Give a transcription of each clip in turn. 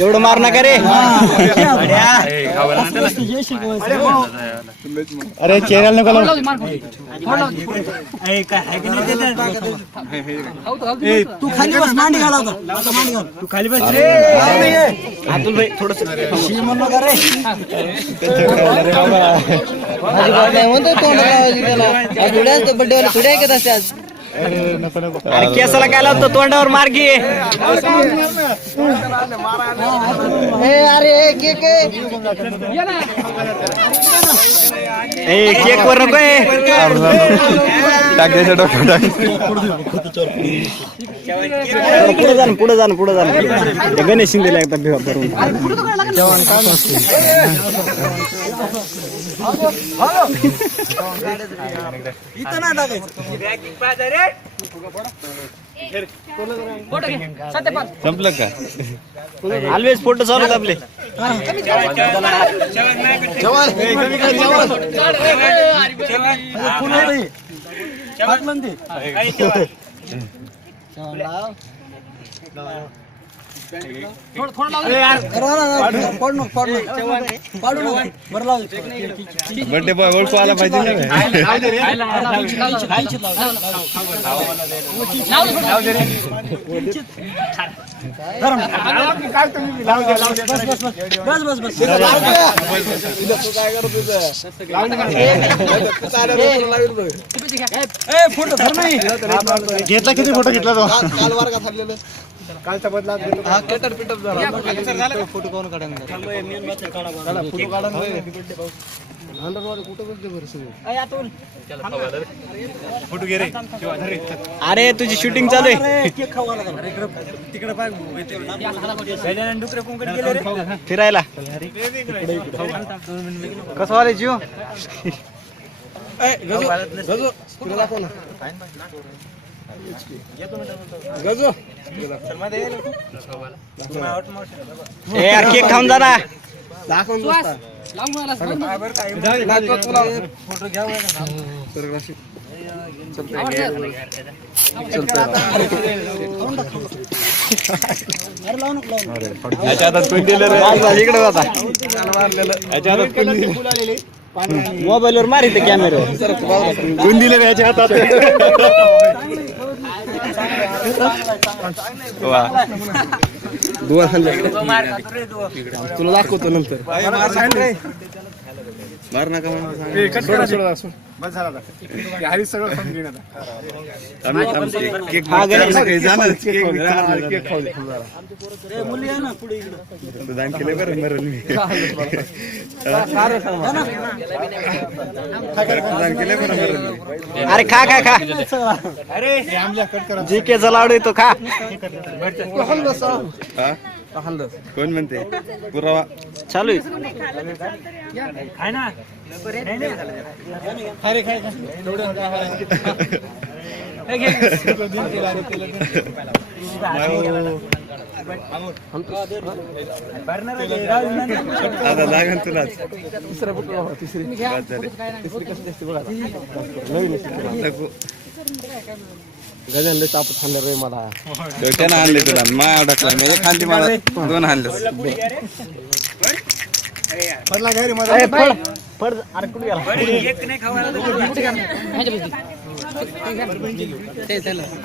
एवढं मार नका रे. अरे चेहऱ्याला नको लावू. तू खाली बस, मांडी घाला होता. तू खाली बस रे. अतुल भाई थोडस म्हणलं का रे. म्हणतो तोंडाला बड्डे वाला थोडी ऐकत असते आज. अरे केसाला काय लावतो तोंडावर मार्गी. अरे केक केक वर नको टाकायचं डोक्यात टाक. पुढे जाण गणेश शिंदेला एकदा भेवा करून. इथं नाही टाकायचं. संपलं का? ऑलवेज फोटो चालू आपले. बर्थडे बॉय ओळखू आला पाहिजे ना. फोटो धर नाही घेतला. किती फोटो घेतला तो? काल वर्गात हरलेलं. कालच्या बदलात हा कटर पिटअप झाला. फोटो कोण काढायला? फोटो काढा. फोटो घे रे. अरे तुझी शूटिंग चालू आहे. फिरायला कसं वाले जीव. यार केक खाऊन जा ना. याच्या हातात कोण दिलं रे? इकडे होता याच्या हातात कोण दिलं? मोबाईल वर मारित कॅमेऱ्यावर. कोण दिलं रे याच्या हातात? वा. तुला दाखवतो नंतर. मार नका. अरे खा खा खा. जी के लाडू येतो खा. कोण म्हणते पुरावा चालू आहे. आता लागन तुलाच. गजानले तापत खाल्लं रे मला. शेवट्यानं आणले तुला. मा टाकला म्हणजे खांदी मला 2 आणलं. अरे कुठे गेला?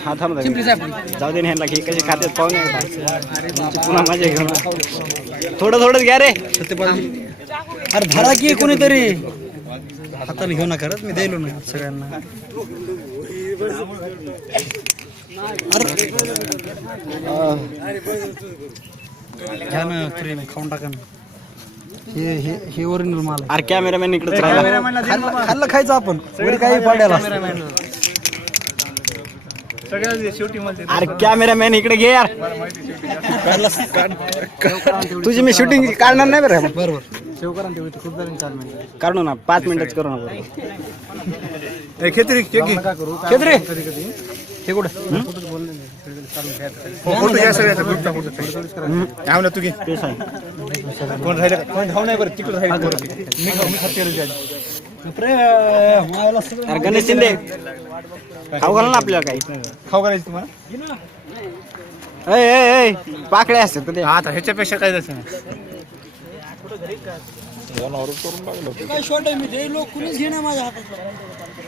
हा थांब जाऊ दे ह्यांना घे कशी खात्यात पाहून पुन्हा मजा घेऊन. थोडं घ्या रे. अरे भरा की कोणीतरी. हाताने घेऊ नका मी द्यायलो ना सगळ्यांना. घ्या ना क्रीम खाऊन टाका ना. हे ओरिजिनल माल. अरे कॅमेरामॅन इकडेच राहिला. खाल्लं खायचं आपण काही पाड्याला. अरे कॅमेरामॅन इकडे घे यार. तुझी मी शूटिंग काढणार नाही बरं. बरोबर काढू ना 5 मिनिटच करू ना. खेत्री खेत्री हे कुठे फोटो घ्या सगळ्याचा ग्रुपचा फोटो. ना तू घे. कोण राहिलं कोण धाव नाही बरं. तिकडे राहिलं. अरे गणेश शिंदे खाऊ घाल ना आपल्याला काही. खाऊ घालायचं तुम्हाला. पाकळे असतात तर ते आता ह्याच्यापेक्षा काय जायचं नाही. काय शॉर्ट आहे मी ते लोक कुणीच घेणार माझ्या हातात